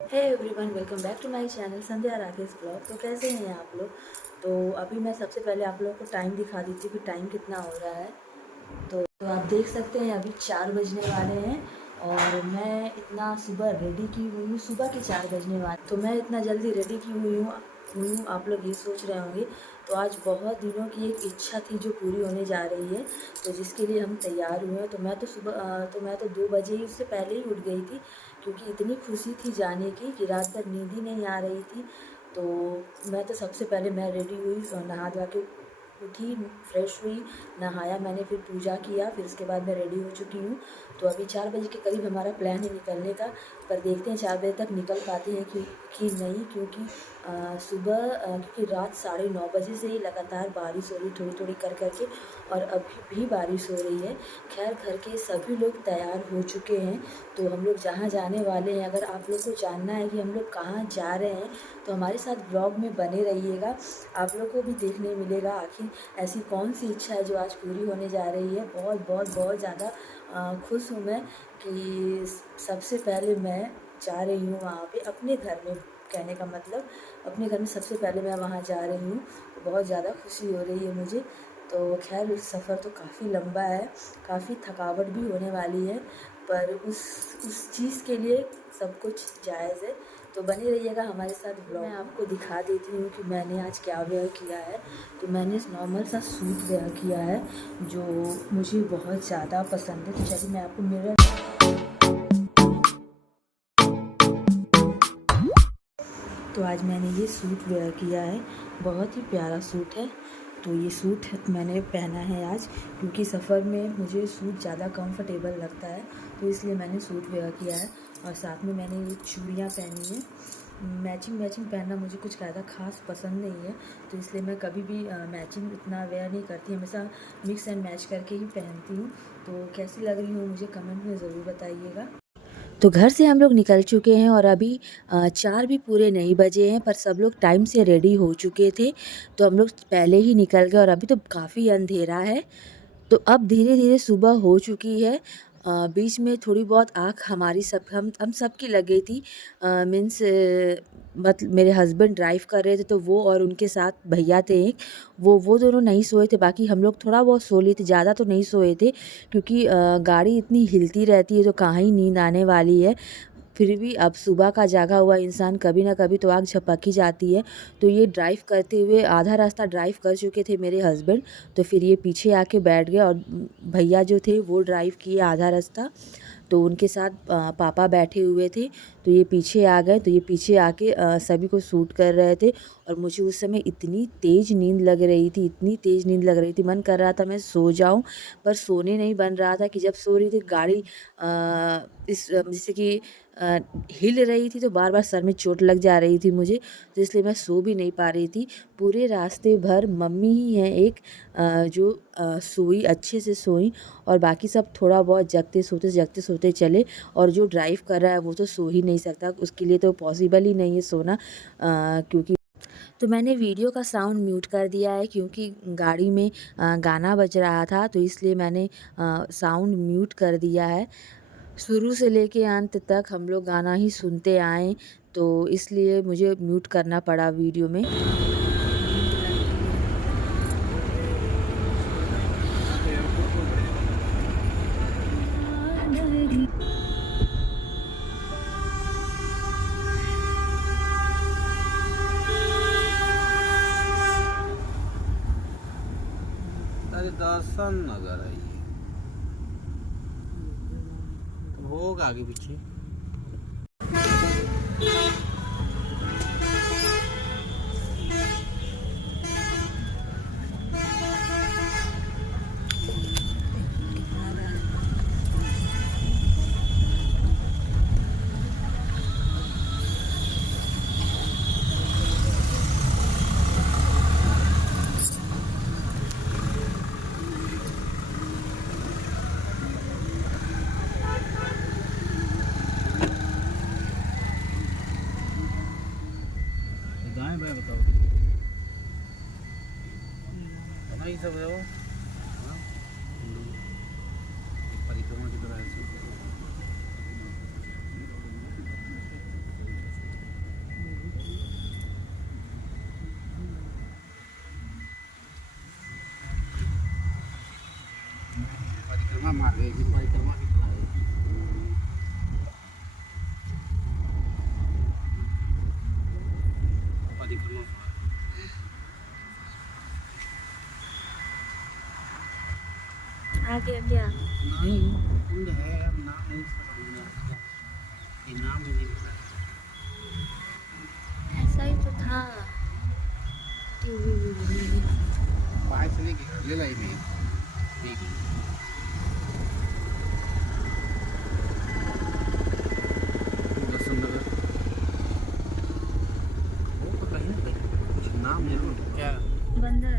Hey everyone, welcome back to my channel Sandhya Rakesh blog. तो कैसे हैं आप लोग। तो अभी मैं सबसे पहले आप लोगों को टाइम दिखा देती हूँ कि टाइम कितना हो रहा है। तो आप देख सकते हैं अभी 4 बजने वाले हैं और मैं इतना सुबह रेडी की हुई हूँ। सुबह के 4 बजने वाले, तो मैं इतना जल्दी रेडी की हुई हूँ आप लोग ये सोच रहे होंगे। तो आज बहुत दिनों की एक इच्छा थी जो पूरी होने जा रही है, तो जिसके लिए हम तैयार हुए हैं। तो मैं तो 2 बजे ही, उससे पहले ही उठ गई थी, क्योंकि इतनी खुशी थी जाने की कि रात भर नींद ही नहीं आ रही थी। तो मैं तो सबसे पहले मैं रेडी हुई और नहा धोवा के उठी, फ्रेश हुई, नहाया मैंने, फिर पूजा किया, फिर उसके बाद मैं रेडी हो चुकी हूँ। तो अभी 4 बजे के करीब हमारा प्लान है निकलने का, पर देखते हैं 4 बजे तक निकल पाते हैं कि नहीं, क्योंकि क्योंकि रात 9:30 बजे से ही लगातार बारिश हो रही, थोड़ी थोड़ी कर करके, और अभी भी बारिश हो रही है। खैर, घर के सभी लोग तैयार हो चुके हैं, तो हम लोग जहाँ जाने वाले हैं, अगर आप लोग को जानना है कि हम लोग कहाँ जा रहे हैं, तो हमारे साथ ब्लॉग में बने रहिएगा। आप लोग को भी देखने मिलेगा आखिर ऐसी कौन सी इच्छा है जो आज पूरी होने जा रही है। बहुत बहुत बहुत ज़्यादा खुश हूँ मैं कि सबसे पहले मैं जा रही हूँ वहाँ पे अपने घर में। कहने का मतलब, अपने घर में सबसे पहले मैं वहाँ जा रही हूँ, तो बहुत ज़्यादा खुशी हो रही है मुझे। तो खैर, उस सफ़र तो काफ़ी लंबा है, काफ़ी थकावट भी होने वाली है, पर उस चीज़ के लिए सब कुछ जायज़ है। तो बने रहिएगा हमारे साथ ब्लॉग। मैं आपको दिखा देती हूँ कि मैंने आज क्या वेयर किया है। तो मैंने नॉर्मल सा सूट वेयर किया है जो मुझे बहुत ज़्यादा पसंद है। तो चलिए मैं आपको मिरर, तो आज मैंने ये सूट वेयर किया है, बहुत ही प्यारा सूट है। तो ये सूट मैंने पहना है आज, क्योंकि सफ़र में मुझे सूट ज़्यादा कंफर्टेबल लगता है, तो इसलिए मैंने सूट वेयर किया है। और साथ में मैंने ये चूड़ियाँ पहनी है। मैचिंग मैचिंग पहनना मुझे कुछ ज़्यादा ख़ास पसंद नहीं है, तो इसलिए मैं कभी भी मैचिंग इतना वेयर नहीं करती, हमेशा मिक्स एंड मैच करके ही पहनती हूँ। तो कैसी लग रही हूँ मुझे कमेंट में ज़रूर बताइएगा। तो घर से हम लोग निकल चुके हैं और अभी 4 भी पूरे नहीं बजे हैं, पर सब लोग टाइम से रेडी हो चुके थे, तो हम लोग पहले ही निकल गए और अभी तो काफ़ी अंधेरा है। तो अब धीरे-धीरे सुबह हो चुकी है। बीच में थोड़ी बहुत आँख हमारी सब हम सब की लग गई थी। मीन्स मेरे हस्बैंड ड्राइव कर रहे थे, तो वो और उनके साथ भैया थे एक, वो दोनों नहीं सोए थे। बाकी हम लोग थोड़ा बहुत सो लिए थे, ज़्यादा तो नहीं सोए थे, क्योंकि गाड़ी इतनी हिलती रहती है तो कहाँ ही नींद आने वाली है। फिर भी अब सुबह का जागा हुआ इंसान कभी ना कभी तो आँख झपक ही जाती है। तो ये ड्राइव करते हुए आधा रास्ता ड्राइव कर चुके थे मेरे हस्बैंड, तो फिर ये पीछे आके बैठ गए और भैया जो थे वो ड्राइव किए आधा रास्ता, तो उनके साथ पापा बैठे हुए थे, तो ये पीछे आ गए। तो ये पीछे आके सभी को शूट कर रहे थे, और मुझे उस समय इतनी तेज़ नींद लग रही थी, इतनी तेज़ नींद लग रही थी, मन कर रहा था मैं सो जाऊं, पर सोने नहीं बन रहा था। कि जब सो रही थी गाड़ी जैसे कि अ, हिल रही थी, तो बार बार सर में चोट लग जा रही थी मुझे, तो इसलिए मैं सो भी नहीं पा रही थी। पूरे रास्ते भर मम्मी ही हैं एक जो सोई, अच्छे से सोई, और बाकी सब थोड़ा बहुत जगते सोते चले। और जो ड्राइव कर रहा है वो तो सो ही नहीं सकता, उसके लिए तो पॉसिबल ही नहीं है सोना, क्योंकि तो मैंने वीडियो का साउंड म्यूट कर दिया है, क्योंकि गाड़ी में गाना बज रहा था, तो इसलिए मैंने साउंड म्यूट कर दिया है। शुरू से लेके अंत तक हम लोग गाना ही सुनते आए, तो इसलिए मुझे म्यूट करना पड़ा वीडियो में। अरे दर्शन नगर है ये, तो होगा आगे पीछे। दाएं बाएं बताओ, नहीं सब है वो। हाँ, परिक्रमा की तरह ऐसे। परिक्रमा मार रहे हैं, परिक्रमा निकला है। परिक्रमा आगे क्या नहीं, कुंड है, अब नाम नहीं समझ में आता। ये नाम ही नहीं पता। ऐसा ही तो था। पाँच से लेके ले लाई भी ठीक है। दर्शन नगर वो तो कहीं ना कहीं कुछ नाम जरूर क्या बंदर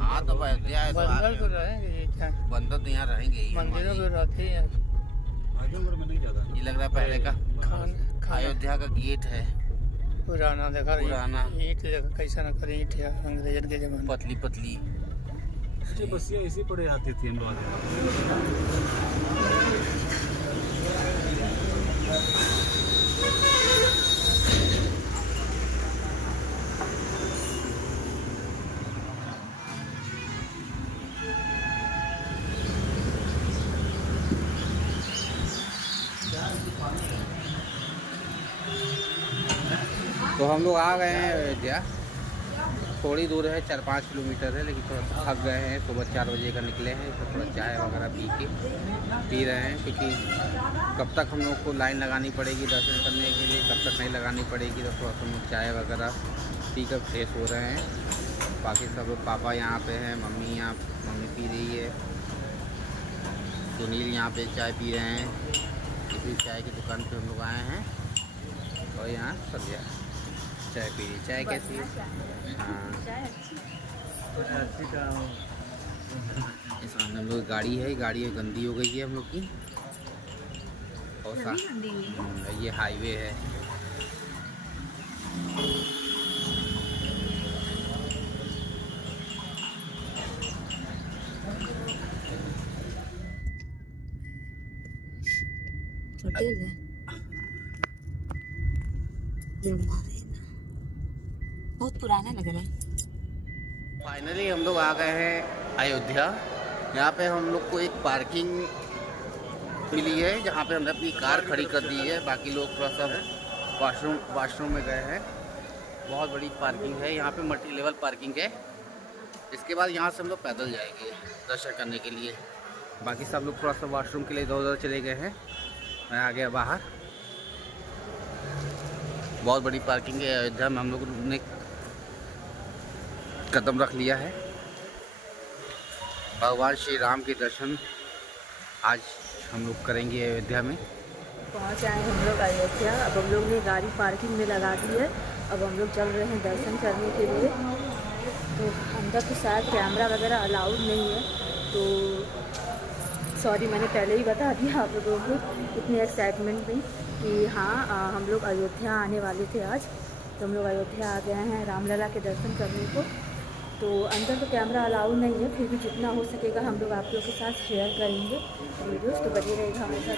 हाँ तो अयोध्या है तो बंदर तो रहेंगे ये क्या बंदर तो यहाँ रहेंगे ही मंदिरों में रहते हैं आजमगढ़ में नहीं ज्यादा ये लग रहा है पहले का खाना अयोध्या का गेट है पुराना देखा पुराना। ईंट देखा कैसा न करे ईंट है अंग्रेजन के जमाने पतली पतली बसिया इसी पड़े आती थी हम लोग। तो हम लोग आ गए हैं अयोध्या। थोड़ी दूर है, 4-5 किलोमीटर है, लेकिन थोड़ा थक गए हैं। सुबह 4 बजे का निकले हैं, तो थोड़ा चाय वगैरह पी रहे हैं, क्योंकि कब तक हम लोग को लाइन लगानी पड़ेगी दर्शन करने के लिए, कब तक नहीं लगानी पड़ेगी। तो थोड़ा हम लोग चाय वगैरह पी कर फ्रेश हो रहे हैं। बाकी सब लोग पापा यहाँ पे हैं, मम्मी पी रही है, सुनील यहाँ पे चाय पी रहे हैं। इसी चाय की दुकान पे हम लोग आए हैं और यहाँ सब्जियाँ चाय पी रही। चाय कैसी है? हाँ, इस सामने हम लोग गाड़ी है, गाड़ी गंदी हो गई है हम लोग की। और ये हाईवे है। होटल है बहुत पुराना लग रहा है। फाइनली हम लोग आ गए हैं अयोध्या। यहाँ पे हम लोग को एक पार्किंग मिली है, जहाँ पे हमने अपनी कार खड़ी कर दी है। बाकी लोग थोड़ा सा वाशरूम में गए हैं। बहुत बड़ी पार्किंग है यहाँ पे, मल्टी लेवल पार्किंग है। इसके बाद यहाँ से हम लोग पैदल जाएंगे दर्शन करने के लिए। बाकी सब लोग थोड़ा सा वाशरूम के लिए इधर उधर चले गए हैं। मैं आ गया बाहर। बहुत बड़ी पार्किंग है अयोध्या में। हम लोग ने कदम रख लिया है। भगवान श्री राम के दर्शन आज हम लोग करेंगे अयोध्या में। पहुंच आए हम लोग अयोध्या। अब हम लोग ने गाड़ी पार्किंग में लगा दी है। अब हम लोग चल रहे हैं दर्शन करने के लिए। तो अंदर तो शायद कैमरा वगैरह अलाउड नहीं है, तो सॉरी मैंने पहले ही बता दिया आप लोगों को इतनी एक्साइटमेंट में कि हाँ हम लोग अयोध्या आने वाले थे आज। तो हम लोग अयोध्या आ गए हैं रामलला के दर्शन करने को। तो अंदर तो कैमरा अलाउड नहीं है, फिर भी जितना हो सकेगा हम लोग आप लोगों के साथ शेयर करेंगे वीडियोस। तो बने रहेगा हमेशा।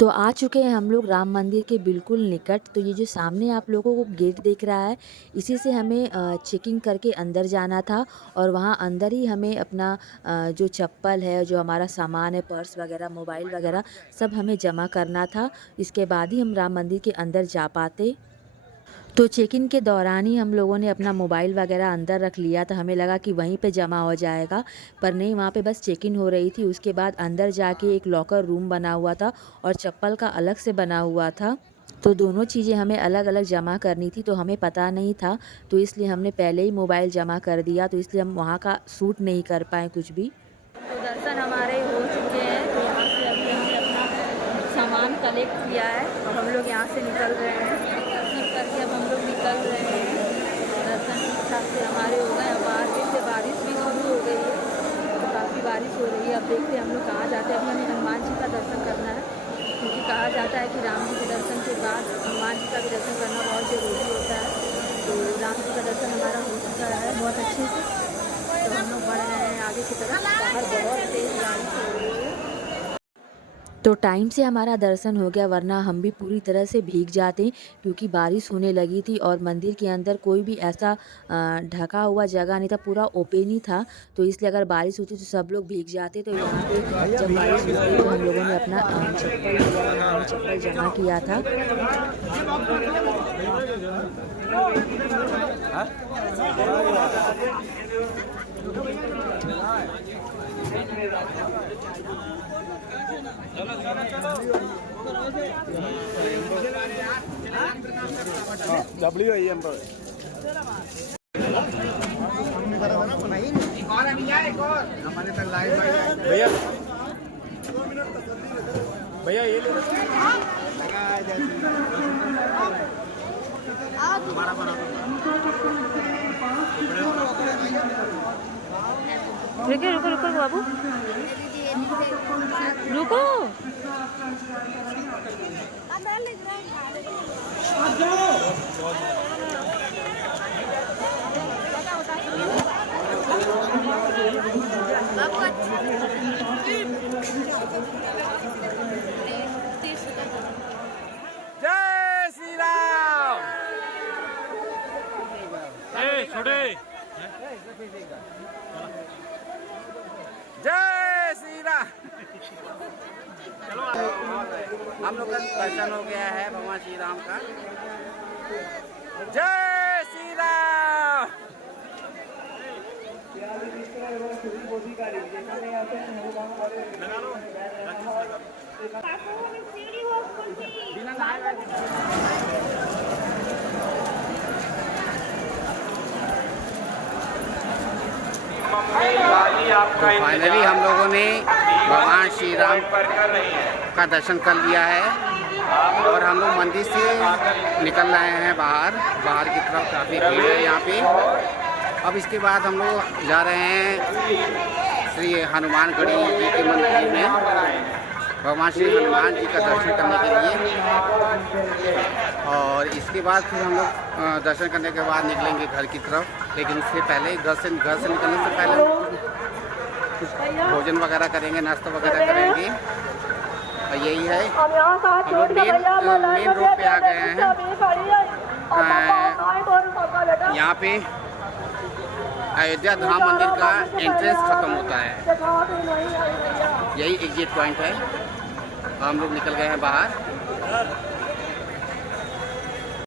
तो आ चुके हैं हम लोग राम मंदिर के बिल्कुल निकट। तो ये जो सामने आप लोगों को गेट दिख रहा है, इसी से हमें चेकिंग करके अंदर जाना था और वहाँ अंदर ही हमें अपना जो चप्पल है, जो हमारा सामान है, पर्स वगैरह, मोबाइल वगैरह सब हमें जमा करना था। इसके बाद ही हम राम मंदिर के अंदर जा पाते। तो चेक इन के दौरान ही हम लोगों ने अपना मोबाइल वगैरह अंदर रख लिया था। हमें लगा कि वहीं पे जमा हो जाएगा, पर नहीं, वहाँ पे बस चेक इन हो रही थी। उसके बाद अंदर जाके एक लॉकर रूम बना हुआ था और चप्पल का अलग से बना हुआ था। तो दोनों चीज़ें हमें अलग अलग जमा करनी थी, तो हमें पता नहीं था, तो इसलिए हमने पहले ही मोबाइल जमा कर दिया। तो इसलिए हम वहाँ का शूट नहीं कर पाए कुछ भी। तो दर्शन हमारे हो चुके हैं। तो यहाँ से अभी हमने अपना सामान कलेक्ट किया है और हम लोग यहाँ से निकल रहे हैं। दर्शन करके अब हम लोग निकल रहे हैं। दर्शन ठीक ठाक से हमारे हो गए। अब बाहर से बारिश भी शुरू हो गई है, तो काफ़ी बारिश हो रही है। अब देखते हैं हम लोग कहाँ जाते हैं। अभी हमें हनुमान जी का दर्शन करना है, क्योंकि कहा जाता है कि राम जी के दर्शन के बाद हनुमान जी का भी दर्शन करना बहुत ज़रूरी होता है। तो राम जी का दर्शन हमारा हो चुका है बहुत अच्छे से। तो हम लोग बढ़ रहे हैं आगे की तरफ। बाहर बहुत तेज़ बारिश हो रही है, तो टाइम से हमारा दर्शन हो गया, वरना हम भी पूरी तरह से भीग जाते, क्योंकि बारिश होने लगी थी और मंदिर के अंदर कोई भी ऐसा ढका हुआ जगह नहीं था, पूरा ओपन ही था। तो इसलिए अगर बारिश होती तो सब लोग भीग जाते। तो यहाँ पे जब बारिश हुई तो हम लोगों ने अपना चप्पल जमा किया था। WIM पर भैया भैया ये ले रुको रुको बाबू, रुको। जय श्री राम। छोटे जय श्री राम। हम लोग का दर्शन हो गया है भगवान श्री राम का। जय श्री राम। फाइनली हम लोगों ने भगवान श्री राम का दर्शन कर लिया है और हम लोग मंदिर से निकल रहे हैं बाहर की तरफ। काफ़ी भीड़ है यहाँ पे। अब इसके बाद हम लोग जा रहे हैं श्री हनुमानगढ़ी जी के मंदिर में, भगवान श्री हनुमान जी का दर्शन करने के लिए। और इसके बाद फिर हम लोग दर्शन करने के बाद निकलेंगे घर की तरफ। लेकिन उससे पहले घर से निकलने से पहले कुछ भोजन वगैरह करेंगे, नाश्ता वगैरह करेंगे। और यही है, हम लोग मेन रोड पे आ गए हैं। यहाँ पे अयोध्या धाम मंदिर का एंट्रेंस ख़त्म होता है, यही एग्जिट पॉइंट है। हम लोग निकल गए हैं बाहर।